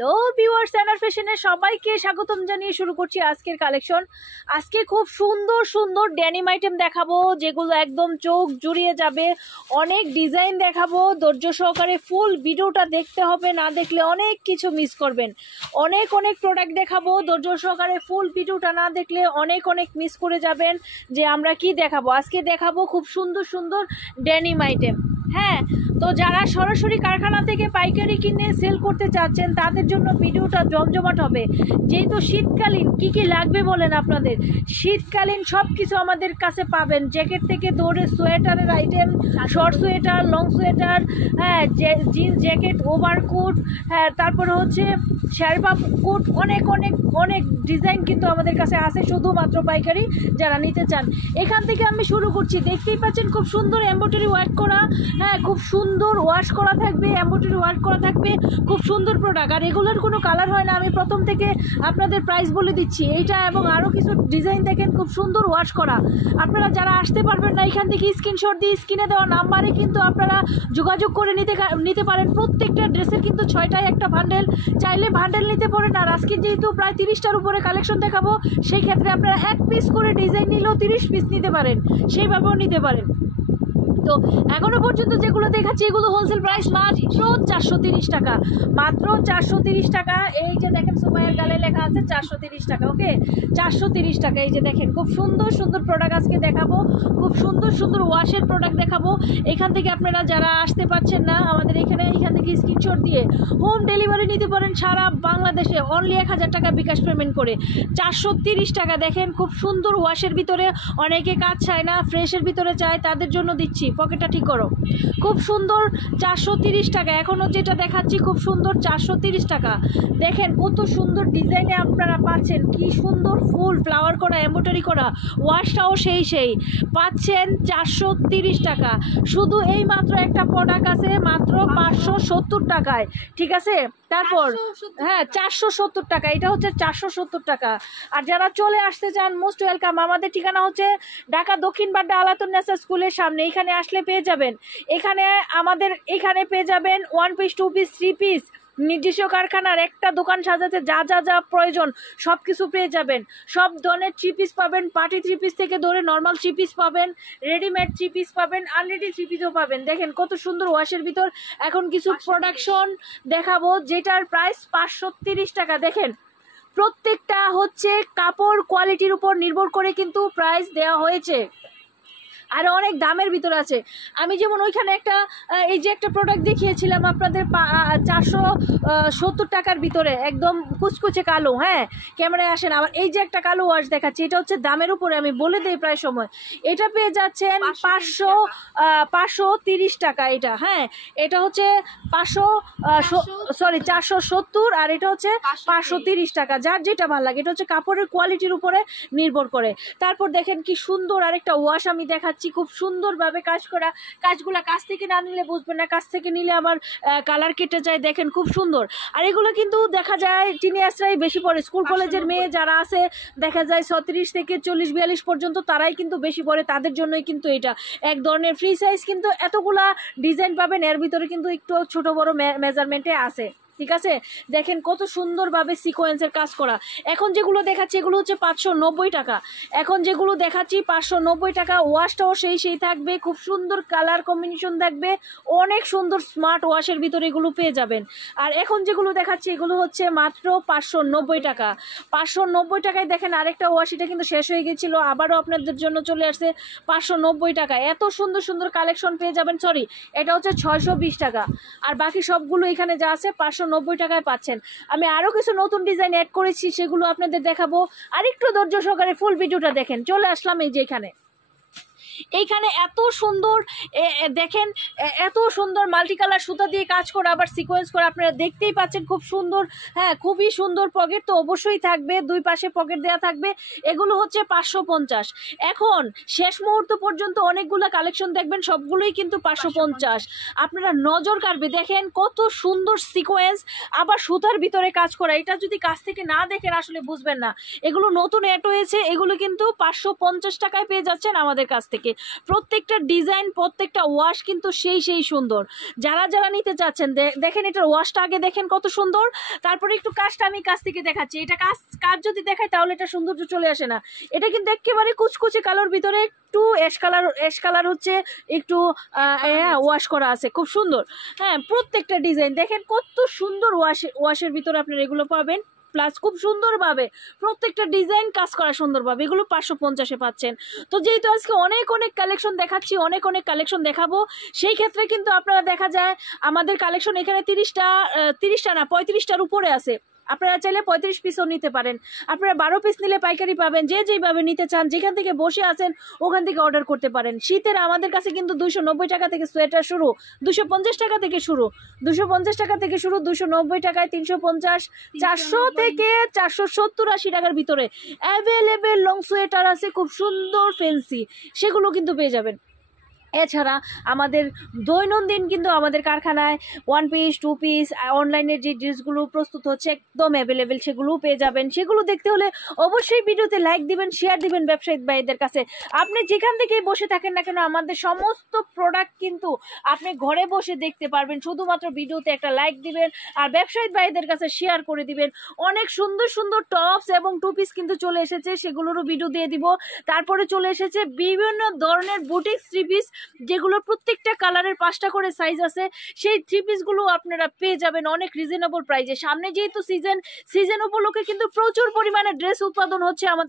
Hello viewers, অ্যানার ফ্যাশনে সবাইকে স্বাগতম জানিয়ে শুরু করছি আজকের কালেকশন। আজকে খুব সুন্দর সুন্দর ডেনিম আইটেম দেখাবো, যেগুলো একদম চোখ জুড়িয়ে যাবে। অনেক ডিজাইন দেখাবো, ধৈর্য সহকারে ফুল ভিডিওটা দেখতে হবে, না দেখলে অনেক কিছু মিস করবেন। অনেক অনেক প্রোডাক্ট দেখাবো, ধৈর্য সহকারে ফুল ভিডিওটা না দেখলে অনেক অনেক মিস করে যাবেন যে আমরা কি দেখাবো। আজকে দেখাবো খুব সুন্দর সুন্দর ডেনিম আইটেম। হ্যাঁ, তো যারা সরাসরি কারখানা থেকে পাইকারি কিনে সেল করতে চাচ্ছেন তাদের জন্য ভিডিওটা জমজমাট হবে। যেহেতু শীতকালীন কি কি লাগবে বলেন আপনাদের, শীতকালীন সব কিছু আমাদের কাছে পাবেন। জ্যাকেট থেকে দৌড়ে সোয়েটারের item, short sweater, long sweater, হ্যাঁ, জিন্স জ্যাকেট, ওভারকোট, হ্যাঁ, তারপরে হচ্ছে শারবা কোট, অনেক অনেক অনেক ডিজাইন কিন্তু আমাদের কাছে আছে শুধুমাত্র পাইকারি যারা নিতে চান। এখান থেকে আমি শুরু করছি। দেখতেই পাচ্ছেন খুব সুন্দর এমব্রয়ডারি ওয়ার্ক করা, হ্যাঁ, খুব সুন্দর ওয়াশ করা থাকবে, এমব্রয়ডারি ওয়ার্ক করা থাকবে, খুব সুন্দর প্রোডাক্ট। আর এগুলোর কোনো কালার হয় না, আমি প্রথম থেকে আপনাদের প্রাইস বলে দিচ্ছি। এইটা এবং আরও কিছু ডিজাইন দেখেন, খুব সুন্দর ওয়াশ করা। আপনারা যারা আসতে পারবেন না, এখান থেকে স্ক্রিনশট দিয়ে স্ক্রিনে দেওয়া নাম্বারে কিন্তু আপনারা যোগাযোগ করে নিতে পারেন। প্রত্যেকটা ড্রেসের কিন্তু 6টায় একটা বান্ডেল, চাইলে বান্ডেল নিতে পারেন। আর আজকে যেহেতু প্রায় 30টার উপরে কালেকশন দেখাবো, সেই ক্ষেত্রে আপনারা এক পিস করে ডিজাইন নিলেও 30 পিস নিতে পারেন, সেইভাবেও নিতে পারেন। তো এখনো পর্যন্ত যেগুলো দেখাচ্ছি এগুলো হোলসেল প্রাইস মাত্র 430 টাকা, মাত্র 430 টাকা। এই যে দেখেন সুমাইয়ের গালে লেখা আছে 430 টাকা, ওকে, 430 টাকা। এই যে দেখেন খুব সুন্দর সুন্দর প্রোডাক্ট আজকে দেখাবো, খুব সুন্দর সুন্দর ওয়াশের প্রোডাক্ট দেখাবো। এখান থেকে আপনারা যারা আসতে পারছেন না, আমাদের এখান থেকে স্ক্রিনশট দিয়ে হোম ডেলিভারি নিতে পারেন সারা বাংলাদেশে, অনলি 1000 টাকা বিকাশ পেমেন্ট করে। 430 টাকা। দেখেন খুব সুন্দর ওয়াশের ভিতরে, অনেকে কাজ চায় না, ফ্রেশের ভিতরে চায়, তাদের জন্য দিচ্ছি। পকেটটা ঠিক করো। খুব সুন্দর 430 টাকা। এখনও যেটা দেখাচ্ছি খুব সুন্দর 430 টাকা। দেখেন কত সুন্দর ডিজাইনে আপনারা পাচ্ছেন, কি সুন্দর ফুল ফ্লাওয়ার করা, এমব্রয়ডারি করা, ওয়াশটাও সেই পাচ্ছেন 430 টাকা। শুধু এই মাত্র একটা প্রোডাক্ট আছে মাত্র 570 টাকায়, ঠিক আছে। তারপর হ্যাঁ 470 টাকা, এটা হচ্ছে 470 টাকা। আর যারা চলে আসতে চান মোস্ট ওয়েলকাম। আমাদের ঠিকানা হচ্ছে ঢাকা দক্ষিণ বাড্ডা আলাতুন্নেসা স্কুলের সামনে। এখানে আসলে পেয়ে যাবেন, এখানে পেয়ে যাবেন 1 পিস, 2 পিস, 3 পিস, নির্দিষ্ট কারখানার একটা দোকান সাজাতে যা যা যা প্রয়োজন সব কিছু পেয়ে যাবেন। সব ধরনের 3 পিস পাবেন, পার্টি 3 পিস থেকে ধরে নর্মাল 3 পিস পাবেন, রেডিমেড 3 পিস পাবেন, আনরেডি 3 পিসও পাবেন। দেখেন কত সুন্দর ওয়াশের ভিতর এখন কিছু প্রোডাকশন দেখাবো, যেটার প্রাইস 530 টাকা। দেখেন প্রত্যেকটা হচ্ছে কাপড় কোয়ালিটির উপর নির্ভর করে কিন্তু প্রাইস দেওয়া হয়েছে, আর অনেক দামের ভিতরে আছে। আমি যেমন ওইখানে এই যে একটা প্রোডাক্ট দেখিয়েছিলাম আপনাদের 470 টাকার ভিতরে, একদম কুচকুচে কালো, হ্যাঁ, ক্যামেরায় আসেন। আবার এই যে একটা কালো ওয়াশ দেখাচ্ছি, এটা হচ্ছে দামের উপরে, আমি বলে দিই প্রায় সময়। এটা পেয়ে যাচ্ছেন 530 টাকা। এটা হ্যাঁ, এটা হচ্ছে 470, আর এটা হচ্ছে 530 টাকা। যার যেটা ভালো লাগে, এটা হচ্ছে কাপড়ের কোয়ালিটির উপরে নির্ভর করে। তারপর দেখেন কি সুন্দর আরেকটা ওয়াশ আমি দেখাচ্ছি, খুব সুন্দরভাবে কাজ করা। কাজগুলা কাছ থেকে না নিলে বুঝবেন না, কাছ থেকে নিলে আবার কালার কেটে যায়। দেখেন খুব সুন্দর। আর এগুলো কিন্তু দেখা যায় টিনেজার্সরাই বেশি পড়ে, স্কুল কলেজের মেয়ে যারা আছে দেখা যায় 36 থেকে 40-42 পর্যন্ত, তারাই কিন্তু বেশি পড়ে, তাদের জন্যই কিন্তু এটা এক ধরনের ফ্রি সাইজ। কিন্তু এতগুলা ডিজাইন পাবেন, এর ভিতরে কিন্তু একটু ছোট বড় মেজারমেন্টে আছে, ঠিক আছে। দেখেন কত সুন্দরভাবে সিকোয়েন্সের কাজ করা। এখন যেগুলো দেখাচ্ছি এগুলো হচ্ছে 590 টাকা। এখন যেগুলো দেখাচ্ছি 590 টাকা। ওয়াশটাও সেই থাকবে, খুব সুন্দর কালার কম্বিনেশন থাকবে, অনেক সুন্দর স্মার্ট ওয়াশের ভিতরে এগুলো পেয়ে যাবেন। আর এখন যেগুলো দেখাচ্ছি এগুলো হচ্ছে মাত্র 590 টাকা। 590 টাকায় দেখেন আরেকটা ওয়াশ, এটা কিন্তু শেষ হয়ে গেছিলো, আবারও আপনাদের জন্য চলে আসছে 590 টাকা। এত সুন্দর সুন্দর কালেকশন পেয়ে যাবেন। সরি, এটা হচ্ছে 620 টাকা। আর বাকি সবগুলো এখানে যা আছে 590 টাকায় পাচ্ছেন। আমি আরও কিছু নতুন ডিজাইন অ্যাড করেছি, সেগুলো আপনাদের দেখাবো। আর একটু ধৈর্য সহকারে ফুল ভিডিওটা দেখেন। চলে আসলাম এই যে এইখানে এত সুন্দর, দেখেন এত সুন্দর মাল্টি কালার সুতা দিয়ে কাজ করা, আবার সিকোয়েন্স করা, আপনারা দেখতেই পাচ্ছেন খুব সুন্দর। হ্যাঁ, খুবই সুন্দর। পকেট তো অবশ্যই থাকবে, 2 পাশে পকেট দেওয়া থাকবে। এগুলো হচ্ছে 550। এখন শেষ মুহূর্ত পর্যন্ত অনেকগুলো কালেকশন দেখবেন, সবগুলোই কিন্তু 550। আপনারা নজর কাড়বে। দেখেন কত সুন্দর সিকোয়েন্স, আবার সুতার ভিতরে কাজ করা। এটা যদি কাছ থেকে না দেখেন আসলে বুঝবেন না। এগুলো নতুন অ্যাড হয়েছে, এগুলো কিন্তু 550 টাকায় পেয়ে যাচ্ছেন আমাদের কাছ থেকে। থাকে। প্রত্যেকটা ডিজাইন, প্রত্যেকটা ওয়াশ কিন্তু সেই সুন্দর। যারা যারা নিতে চাচ্ছেন দেখেন এটার ওয়াশটা আগে দেখেন কত সুন্দর, তারপরে একটু কাজটা আমি কাছ থেকে দেখাচ্ছি। এটা কাজ যদি দেখায় তাহলে এটা সৌন্দর্য চলে আসে না। এটা কিন্তু একেবারে কুচকুচে কালোর ভিতরে একটু অ্যাশ কালার হচ্ছে একটু ওয়াশ করা আছে, খুব সুন্দর। হ্যাঁ, প্রত্যেকটা ডিজাইন দেখেন কত সুন্দর, ওয়াশের ভিতরে আপনারা এগুলো পাবেন। প্লাস খুব সুন্দরভাবে প্রত্যেকটা ডিজাইন কাজ করা সুন্দরভাবে, এগুলো 550-এ পাচ্ছেন। তো যেহেতু আজকে অনেক কালেকশন দেখাচ্ছি, অনেক কালেকশন দেখাবো, সেই ক্ষেত্রে কিন্তু আপনারা দেখা যায় আমাদের কালেকশন এখানে 30টা না 35টার উপরে আছে। আপনারা চাইলে 35 পিসও নিতে পারেন। আপনারা 12 পিস নিলে পাইকারি পাবেন। যেভাবে নিতে চান, যেখান থেকে বসে আছেন ওখান থেকে অর্ডার করতে পারেন। শীতের আমাদের কাছে কিন্তু 290 টাকা থেকে সোয়েটার শুরু, 250 টাকা থেকে শুরু, 250 টাকা থেকে শুরু, 290 টাকায় 350, 400 থেকে 470-80 টাকার ভিতরে অ্যাভেলেবেল লং সোয়েটার আছে, খুব সুন্দর ফ্যান্সি, সেগুলো কিন্তু পেয়ে যাবেন। এছাড়া আমাদের দৈনন্দিন কিন্তু আমাদের কারখানায় 1 পিস 2 পিস অনলাইনের যে ড্রেসগুলো প্রস্তুত হচ্ছে একদম অ্যাভেলেবেল, সেগুলোও পেয়ে যাবেন। সেগুলো দেখতে হলে অবশ্যই ভিডিওতে লাইক দিবেন, শেয়ার দিবেন ব্যবসায়িক ভাইদের কাছে। আপনি যেখান থেকেই বসে থাকেন না কেন, আমাদের সমস্ত প্রোডাক্ট কিন্তু আপনি ঘরে বসে দেখতে পারবেন। শুধুমাত্র ভিডিওতে একটা লাইক দিবেন আর ব্যবসায়িক ভাইদের কাছে শেয়ার করে দিবেন। অনেক সুন্দর টপস এবং 2 পিস কিন্তু চলে এসেছে, সেগুলোরও ভিডিও দিয়ে দিব। তারপরে চলে এসেছে বিভিন্ন ধরনের বুটিক 3 পিস, যেগুলোর প্রত্যেকটা কালারের 5টা করে সাইজ আছে। সেই 3 পিসগুলো আপনারা পেয়ে যাবেন অনেক রিজনেবল প্রাইসে। সামনে যেহেতু সিজন উপলক্ষে কিন্তু প্রচুর পরিমাণে ড্রেস উৎপাদন হচ্ছে আমাদের।